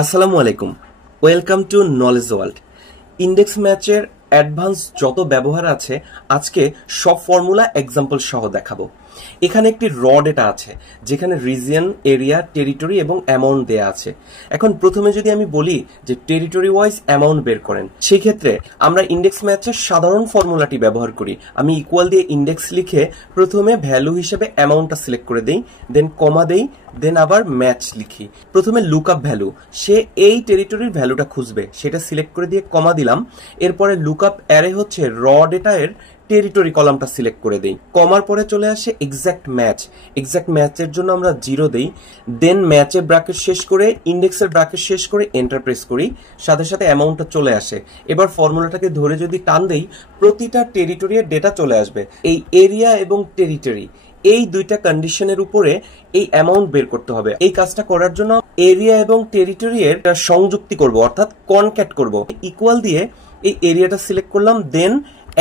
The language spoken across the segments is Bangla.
আসসালামু আলাইকুম, welcome to knowledge world. Index ম্যাচের অ্যাডভান্স যত ব্যবহার আছে আজকে সব ফর্মুলা এক্সাম্পল সহ দেখাবো। এখানে একটি র ডেটা আছে যেখানে রিজিয়ন, এরিয়া, টেরিটরি এবং অ্যামাউন্ট দেয়া আছে। এখন প্রথমে যদি আমি বলি যে টেরিটরি ওয়াইজ অ্যামাউন্ট বের করেন, সেই ক্ষেত্রে আমরা ইন্ডেক্স ম্যাচের সাধারণ ফর্মুলাটি ব্যবহার করি। আমি ইকুয়াল দিয়ে ইন্ডেক্স লিখে প্রথমে ভ্যালু হিসেবে অ্যামাউন্টটা সিলেক্ট করে দেই, দেন কমা দেই, দেন আবার ম্যাচ লিখি। প্রথমে লুকআপ ভ্যালু, সে এই টেরিটরির ভ্যালুটা খুঁজবে, সেটা সিলেক্ট করে দিয়ে কমা দিলাম। এরপরে লুকআপ অ্যারে হচ্ছে র ডেটা এর টেরিটরি কলামটা সিলেক্ট করে দেই। কমার পরে চলে আসে এক্সাক্ট ম্যাচ। এক্সাক্ট ম্যাচের জন্য আমরা 0 দেই, দেন ম্যাচের ব্র্যাকেট শেষ করে ইন্ডেক্সের ব্র্যাকেট শেষ করে এন্টার প্রেস করি, সাথে সাথে অ্যামাউন্টটা চলে আসে। এবার ফর্মুলাটাকে ধরে যদি টান দেই, প্রতিটা টেরিটরির ডেটা চলে আসবে। এই এরিয়া এবং টেরিটরি, এই দুইটা কন্ডিশনের উপরে এই অ্যামাউন্ট বের করতে হবে। এই কাজটা করার জন্য এরিয়া এবং টেরিটরি এর সংযুক্তি করব, অর্থাৎ কনক্যাট করব। ইকুয়াল দিয়ে এই এরিয়াটা সিলেক্ট করলাম, দেন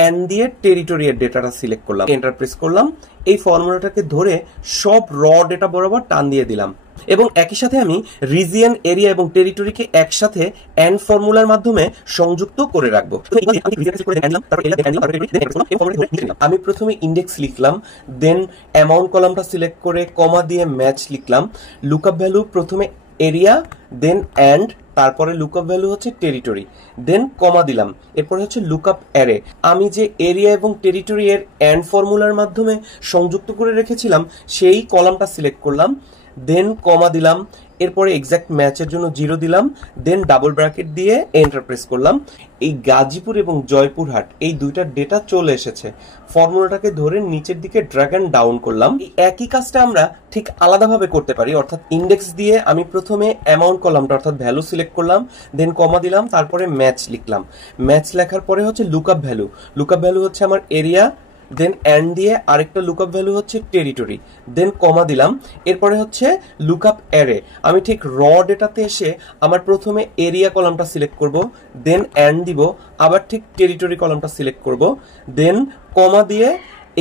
এন্ড দিয়ে টেরিটরি এর ডেটাটা সিলেক্ট করলাম, এন্টার প্রেস করলাম। এই ফর্মুলাটাকে ধরে সব র ডেটা বরাবর টান দিয়ে দিলাম এবং একই সাথে আমি রিজিয়ন, এরিয়া এবং টেরিটরিকে একসাথে এন্ড ফর্মুলার মাধ্যমে সংযুক্ত করে রাখবো। আমি প্রথমে ইন্ডেক্স লিখলাম, দেন অ্যামাউন্ট কলামটা সিলেক্ট করে কমা দিয়ে ম্যাচ লিখলাম। লুকআপ ভ্যালু প্রথমে এরিয়া, দেন এন্ড, তারপরে লুকআপ ভ্যালু হচ্ছে টেরিটরি, দেন কমা দিলাম। এরপরে হচ্ছে লুকআপ অ্যারে। আমি যে এরিয়া এবং টেরিটরি এর এন্ড ফর্মুলার মাধ্যমে সংযুক্ত করে রেখেছিলাম সেই কলামটা সিলেক্ট করলাম, দেন কমা দিলাম। এরপরে এক্সাক্ট ম্যাচের জন্য 0 দিলাম, দেন ডাবল ব্র্যাকেট দিয়ে এন্টার প্রেস করলাম। এই গাজীপুর এবং জয়পুরহাট এই দুইটা ডেটা চলে এসেছে। ফর্মুলাটাকে ধরে নিচের দিকে ড্র্যাগ এন্ড ডাউন করলাম। এই একই কাজটা আমরা ঠিক আলাদাভাবে করতে পারি, অর্থাৎ ইন্ডেক্স দিয়ে আমি প্রথমে অ্যামাউন্ট কলামটা অর্থাৎ ভ্যালু সিলেক্ট করলাম, দেন কমা দিলাম, তারপরে ম্যাচ লিখলাম। ম্যাচ লেখার পরে হচ্ছে লুকআপ ভ্যালু। লুকআপ ভ্যালু হচ্ছে আমার এরিয়া, দেন এন্ড দিয়ে আরেকটা লুকআপ ভ্যালু হচ্ছে টেরিটরি, দেন কমা দিলাম। এরপরে হচ্ছে লুকআপ অ্যারে। আমি ঠিক র ডেটাতে এসে আমার প্রথমে এরিয়া কলামটা সিলেক্ট করব, দেন এন্ড দিব, আবার ঠিক টেরিটরি কলামটা সিলেক্ট করব, দেন কমা দিয়ে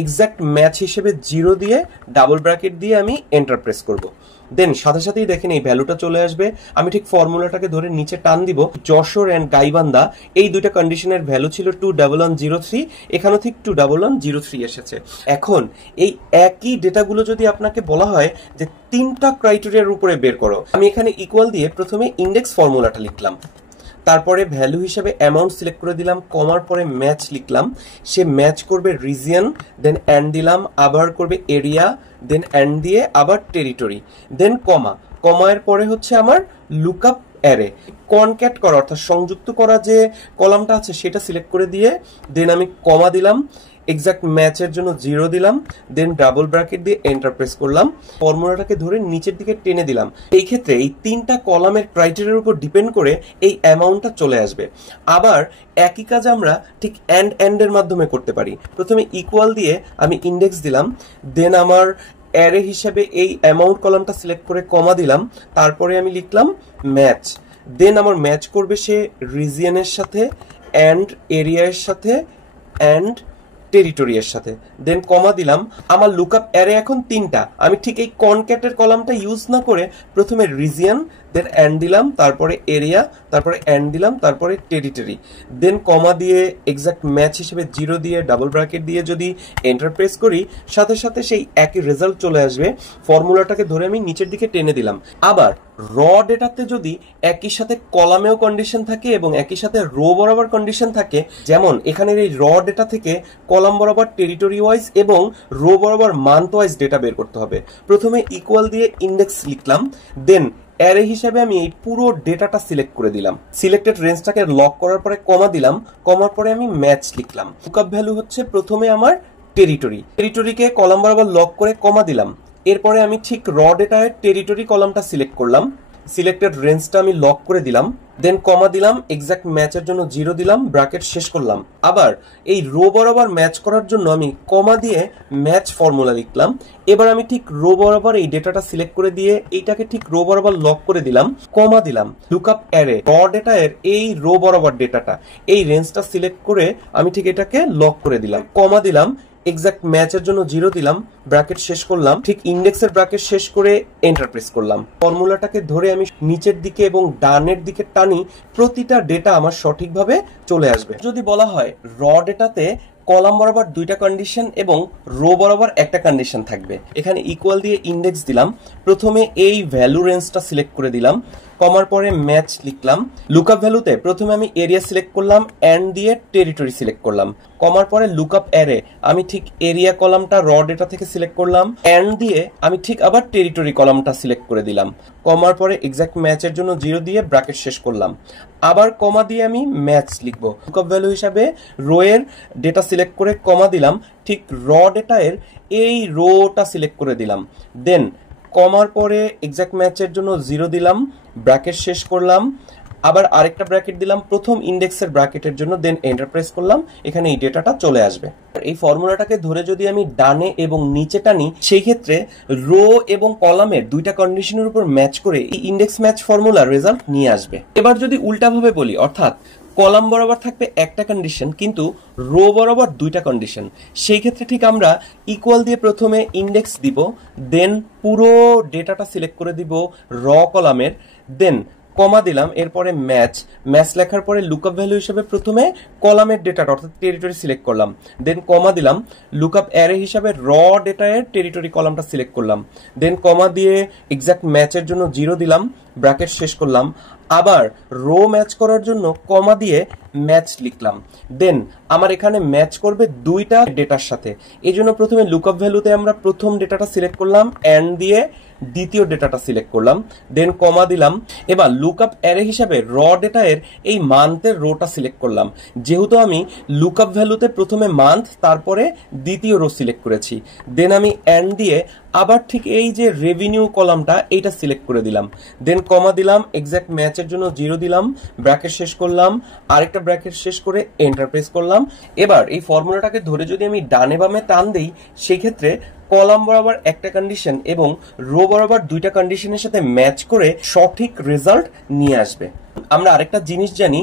এক্সাক্ট ম্যাচ হিসেবে 0 দিয়ে ডাবল ব্র্যাকেট দিয়ে আমি এন্টার প্রেস করব। দেন সাথে সাথেই দেখেন এই ভ্যালুটা চলে আসবে। আমি ঠিক ফর্মুলাটাকে ধরে নিচে টান দিব। যশোর এন্ড গাইবান্ধা এই দুইটা কন্ডিশনের ভ্যালু ছিল 21103, এখানেও ঠিক 21103 এসেছে। এখন এই একই ডেটাগুলো যদি আপনাকে বলা হয় যে 3টা ক্রাইটেরিয়ার উপরে বের করো, আমি এখানে ইকুয়াল দিয়ে প্রথমে ইন্ডেক্স ফর্মুলাটা লিখলাম, তারপরে ভ্যালু হিসেবে অ্যামাউন্ট সিলেক্ট করে দিলাম, কমার পরে ম্যাচ লিখলাম। সে ম্যাচ করবে রিজিয়ন, দেন এন্ড দিলাম, আবার করবে এরিয়া, দেন এন্ড দিয়ে আবার টেরিটরি, দেন কমা। কমার পরে হচ্ছে আমার লুকআপ অ্যারে। কনক্যাট করা অর্থাৎ সংযুক্ত করা যে কলামটা আছে সেটা সিলেক্ট করে দিয়ে দেন আমি কমা দিলাম, এক্সাক্ট ম্যাচের জন্য 0 দিলাম, দেন ডাবল ব্র্যাকেট দিয়ে এন্টার প্রেস করলাম। ফর্মুলাটাকে ধরে নিচের দিকে টেনে দিলাম। এই ক্ষেত্রে এই 3টা কলামের ক্রাইটেরিয়ার উপর ডিপেন্ড করে এই অ্যামাউন্টটা চলে আসবে। আবার একই কাজ আমরা ঠিক এন্ড এর মাধ্যমে করতে পারি। প্রথমে ইকুয়াল দিয়ে আমি ইন্ডেক্স দিলাম, দেন আমার অ্যারে হিসেবে এই অ্যামাউন্ট কলামটা সিলেক্ট করে কমা দিলাম, তারপরে আমি লিখলাম ম্যাচ। দেন আমার ম্যাচ করবে সে রিজিয়নের সাথে, এন্ড এরিয়ার সাথে, এন্ড টেরিটরি এর সাথে, দেন কমা দিলাম। আমার লুকআপ অ্যারে এখন 3টা। আমি ঠিক এই কনক্যাটের কলামটা ইউজ না করে প্রথমে রিজিয়ন, দেন এন্ড দিলাম, তারপরে এরিয়া, তারপরে এন্ড দিলাম, তারপরে টেরিটরি, দেন কমা দিয়ে এক্সাক্ট ম্যাচ হিসেবে 0 দিয়ে ডাবল ব্র্যাকেট দিয়ে যদি এন্টার প্রেস করি, সাথে সাথে সেই একই রেজাল্ট চলে আসবে। ফর্মুলাটাকে ধরে আমি নিচের দিকে টেনে দিলাম। আবার র ডেটাতে যদি একই সাথে কলামেও কন্ডিশন থাকে এবং একই সাথে রো বরাবর কন্ডিশন থাকে, যেমন এখানের এই র ডেটা থেকে কলাম বরাবর টেরিটরি ওয়াইজ এবং রো বরাবর মান্থ ওয়াইজ ডেটা বের করতে হবে। প্রথমে ইকুয়াল দিয়ে ইন্ডেক্স লিখলাম, দেন অ্যারে হিসেবে আমি এই পুরো ডেটাটা সিলেক্ট করে দিলাম। সিলেক্টেড রেঞ্জটাকে লক করার পরে কমা দিলাম, কমার পরে আমি ম্যাচ লিখলাম। লুকআপ ভ্যালু হচ্ছে প্রথমে আমার টেরিটরিকে কলাম বরাবর লক করে কমা দিলাম। এরপরে আমি ঠিক র ডেটায় টেরিটরি কলামটা সিলেক্ট করলাম, সিলেক্টেড রেঞ্জটা আমি লক করে দিলাম, দেন কমা দিলাম, এক্সাক্ট ম্যাচের জন্য 0 দিলাম, ব্র্যাকেট শেষ করলাম। আবার এই রো বরাবর ম্যাচ করার জন্য আমি কমা দিয়ে ম্যাচ ফর্মুলা লিখলাম। এবার আমি ঠিক রো বরাবর এই ডেটাটা সিলেক্ট করে দিয়ে এইটাকে ঠিক রো বরাবর লক করে দিলাম, কমা দিলাম। লুকআপ অ্যারে র ডেটা এর এই রো বরাবর ডেটাটা এই রেঞ্জটা সিলেক্ট করে আমি ঠিক এটাকে লক করে দিলাম, কমা দিলাম। এক্সাক্ট ম্যাচের জন্য 0 দিলাম, ব্র্যাকেট শেষ করলাম, ঠিক ইন্ডেক্সের ব্র্যাকেট শেষ করে এন্টার প্রেস করলাম। ফর্মুলাটাকে ধরে আমি নিচের দিকে এবং ডানের দিকে টানি, প্রতিটা ডেটা আমার সঠিকভাবে চলে আসবে। যদি বলা হয় র ডেটাতে কলাম বরাবর 2টা কন্ডিশন এবং রো বরাবর একটা কন্ডিশন থাকবে, এখানে ইকুয়াল দিয়ে ইন্ডেক্স দিলাম, প্রথমে এই ভ্যালু রেঞ্জটা সিলেক্ট করে দিলাম, কমার পরে ম্যাচ লিখলাম। লুকআপ ভ্যালুতে প্রথমে আমি এরিয়া সিলেক্ট করলাম, এন্ড দিয়ে টেরিটরি সিলেক্ট করলাম, কমার পরে লুকআপ অ্যারে আমি ঠিক এরিয়া কলামটা র ডেটা থেকে সিলেক্ট করলাম, এন্ড দিয়ে আমি ঠিক আবার টেরিটরি কলামটা সিলেক্ট করে দিলাম, কমার পরে এক্সাক্ট ম্যাচের জন্য 0 দিয়ে ব্র্যাকেট শেষ করলাম, আবার কমা দিয়ে আমি ম্যাচ লিখবো। লুকআপ ভ্যালু হিসাবে রো এর ডেটা সিলেক্ট করে কমা দিলাম, ঠিক র ডেটা এর এই রোটা সিলেক্ট করে দিলাম, দেন কমার পরে এক্সাক্ট ম্যাচের জন্য 0 দিলাম, ব্র্যাকেট শেষ করলাম, আবার আরেকটা ব্র্যাকেট দিলাম প্রথম ইন্ডেক্সের ব্র্যাকেটের জন্য, দেন এন্টার প্রেস করলাম, এখানে এই ডেটাটা চলে আসবে। এই ফর্মুলাটাকে ধরে যদি আমি ডানে এবং নিচে টানি, সেই ক্ষেত্রে রো এবং কলামের 2টা কন্ডিশনের উপর ম্যাচ করে এই ইন্ডেক্স ম্যাচ ফর্মুলার রেজাল্ট নিয়ে আসবে। এবার যদি উল্টাভাবে বলি, অর্থাৎ কলাম বরাবর থাকবে একটা কন্ডিশন কিন্তু রো বরাবর 2টা কন্ডিশন, সেই ক্ষেত্রে ঠিক আমরা ইকুয়াল দিয়ে প্রথমে ইন্ডেক্স দিব, দেন পুরো ডেটাটা সিলেক্ট করে দিব র কলামের, দেন কমা দিলাম, এরপরে ম্যাচ লেখার পরে লুকআপ ভ্যালু হিসেবে প্রথমে কলামের ডেটাটা অর্থাৎ টেরিটরি সিলেক্ট করলাম, দেন কমা দিলাম, লুকআপ অ্যারে হিসাবে র ডেটা এর টেরিটরি কলামটা সিলেক্ট করলাম, দেন কমা দিয়ে এক্সাক্ট ম্যাচের জন্য 0 দিলাম, ব্র্যাকেট শেষ করলাম, আবার রো ম্যাচ করার জন্য কমা দিয়ে ম্যাচ লিখলাম, দেন আমার এখানে ম্যাচ করবে 2টা ডেটার সাথে, এই জন্য প্রথমে লুকআপ ভ্যালুতে আমরা প্রথম ডেটাটা সিলেক্ট করলাম, এন্ড দিয়ে দ্বিতীয় ডেটাটা সিলেক্ট করলাম, দেন কমা দিলাম। এবার লুকআপ অ্যারে হিসাবে র ডেটা এর এই মান্থের রোটা সিলেক্ট করলাম, যেহেতু আমি লুকআপ ভ্যালুতে প্রথমে মান্থ তারপরে দ্বিতীয় রো সিলেক্ট করেছি, দেন আমি এন্ড দিয়ে আবার ঠিক এই যে রেভিনিউ কলামটা এইটা সিলেক্ট করে দিলাম, দেন কমা দিলাম, এক্সাক্ট ম্যাচের জন্য 0 দিলাম, ব্র্যাকেট শেষ করলাম, আরেকটা ব্র্যাকেট শেষ করে এন্টার প্রেস করলাম। এবার এই ফর্মুলাটাকে ধরে যদি আমি ডানে বামে টান দেই, সেই ক্ষেত্রে কলাম বরাবর একটা কন্ডিশন এবং রো বরাবর 2টা কন্ডিশনের সাথে ম্যাচ করে সঠিক রেজাল্ট নিয়ে আসবে। আমরা আরেকটা জিনিস জানি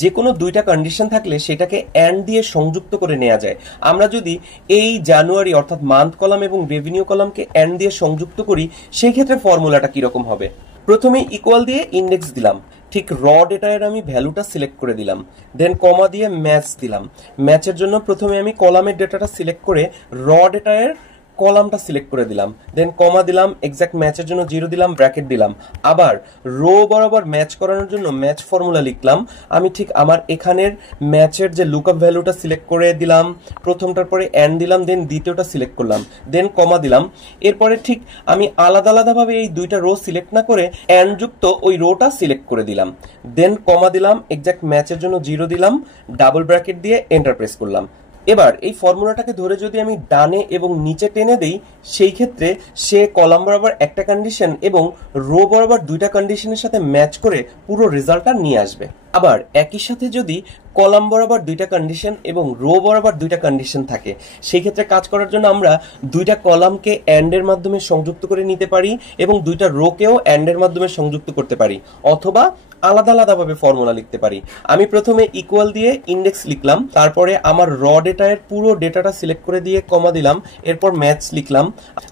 যে কোনো 2টা কন্ডিশন থাকলে সেটাকে এন্ড দিয়ে সংযুক্ত করে নেওয়া যায়। আমরা যদি এই জানুয়ারি অর্থাৎ মান্থ কলাম এবং রেভিনিউ কলামকে এন্ড দিয়ে সংযুক্ত করি, সেই ক্ষেত্রে ফর্মুলাটা কিরকম হবে? প্রথমে ইকুয়াল দিয়ে ইন্ডেক্স দিলাম, ঠিক র ডেটা এর আমি ভ্যালুটা সিলেক্ট করে দিলাম, দেন কমা দিয়ে ম্যাচ দিলাম, ম্যাচের জন্য প্রথমে আমি কলামের ডেটাটা সিলেক্ট করে র ডেটা এর কলামটা সিলেক্ট করে দিলাম, দেন কমা দিলাম, এক্সাক্ট ম্যাচের জন্য 0 দিলাম, ব্র্যাকেট দিলাম, আবার রো বরাবর ম্যাচ করানোর জন্য ম্যাচ ফর্মুলা লিখলাম। আমি ঠিক আমার এখানের ম্যাচের যে লুকআপ ভ্যালুটা সিলেক্ট করে দিলাম, প্রথমটার পরে এন্ড দিলাম, দেন দ্বিতীয়টা সিলেক্ট করলাম, দেন কমা দিলাম। এরপরে ঠিক আমি আলাদা আলাদাভাবে এই 2টা রো সিলেক্ট না করে এন্ড যুক্ত ওই রোটা সিলেক্ট করে দিলাম, দেন কমা দিলাম, এক্সাক্ট ম্যাচের জন্য 0 দিলাম, ডাবল ব্র্যাকেট দিয়ে এন্টার প্রেস করলাম। এবার এই ফর্মুলাটাকে ধরে যদি আমি ডানে এবং নিচে টেনে দেই, সেই ক্ষেত্রে সে কলাম বরাবর একটা কন্ডিশন এবং রো বরাবর 2টা কন্ডিশনের সাথে ম্যাচ করে পুরো রেজাল্টটা নিয়ে আসবে। আবার একই সাথে যদি কলাম বরাবর 2টা কন্ডিশন এবং রো বরাবর 2টা কন্ডিশন থাকে, সেই ক্ষেত্রে কাজ করার জন্য আমরা 2টা কলামকে এন্ড এর মাধ্যমে সংযুক্ত করে নিতে পারি এবং 2টা রোকেও এন্ড এর মাধ্যমে সংযুক্ত করতে পারি, অথবা আলাদা আলাদাভাবে ফর্মুলা লিখতে পারি। আমি প্রথমে ইকুয়াল দিয়ে ইন্ডেক্স লিখলাম, তারপরে আমার র ডেটা এর পুরো ডেটাটা সিলেক্ট করে দিয়ে কমা দিলাম, এরপর ম্যাচ লিখলাম।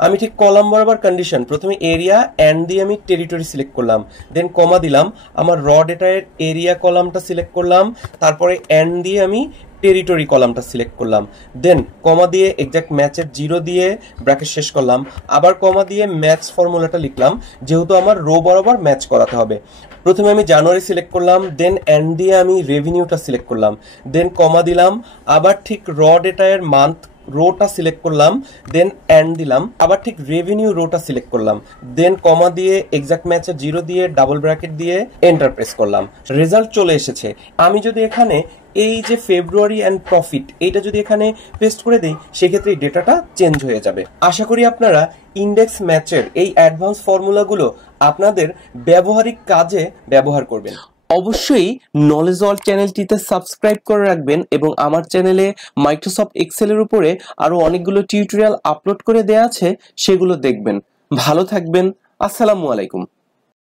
আমি ঠিক কলাম বরাবর কন্ডিশন প্রথমে এরিয়া এন্ড দিয়ে আমি টেরিটরি সিলেক্ট করলাম, দেন কমা দিলাম, আমার র ডেটা এর এরিয়া কলামটা সিলেক্ট করলাম, তারপরে এন্ড দিয়ে আমি টেরিটরি কলামটা সিলেক্ট করলাম, দেন কমা দিয়ে এক্সাক্ট ম্যাচের 0 দিয়ে ব্র্যাকেট শেষ করলাম, আবার কমা দিয়ে ম্যাচ ফর্মুলাটা লিখলাম, যেহেতু আমার রো বরাবর ম্যাচ করাতে হবে। প্রথমে আমি জানুয়ারি সিলেক্ট করলাম, দেন এন্ড দিয়ে আমি রেভিনিউটা সিলেক্ট করলাম, দেন কমা দিলাম, আবার ঠিক র ডেটা এর মান্থ রোটা সিলেক্ট করলাম, দেন এন্ড দিলাম, আবার ঠিক রেভিনিউ রোটা সিলেক্ট করলাম, দেন কমা দিয়ে এক্সাক্ট ম্যাচের 0 দিয়ে ডাবল ব্র্যাকেট দিয়ে এন্টার প্রেস করলাম। রেজাল্ট চলে এসেছে। আমি যদি এখানে এই যে ফেব্রুয়ারি এন্ড প্রফিট এইটা যদি এখানে পেস্ট করে দেই, সেক্ষেত্রে এই ডেটাটা চেঞ্জ হয়ে যাবে। আশা করি আপনারা ইন্ডেক্স ম্যাচের এই অ্যাডভান্স ফর্মুলাগুলো আপনাদের ব্যবহারিক কাজে ব্যবহার করবেন। অবশ্যই নলেজ ওয়ার্ল্ড চ্যানেলটিতে সাবস্ক্রাইব করে রাখবেন এবং আমার চ্যানেলে মাইক্রোসফট এক্সেলের উপরে আরো অনেকগুলো টিউটোরিয়াল আপলোড করে দেয়া আছে, সেগুলো দেখবেন। ভালো থাকবেন। আসসালামু আলাইকুম।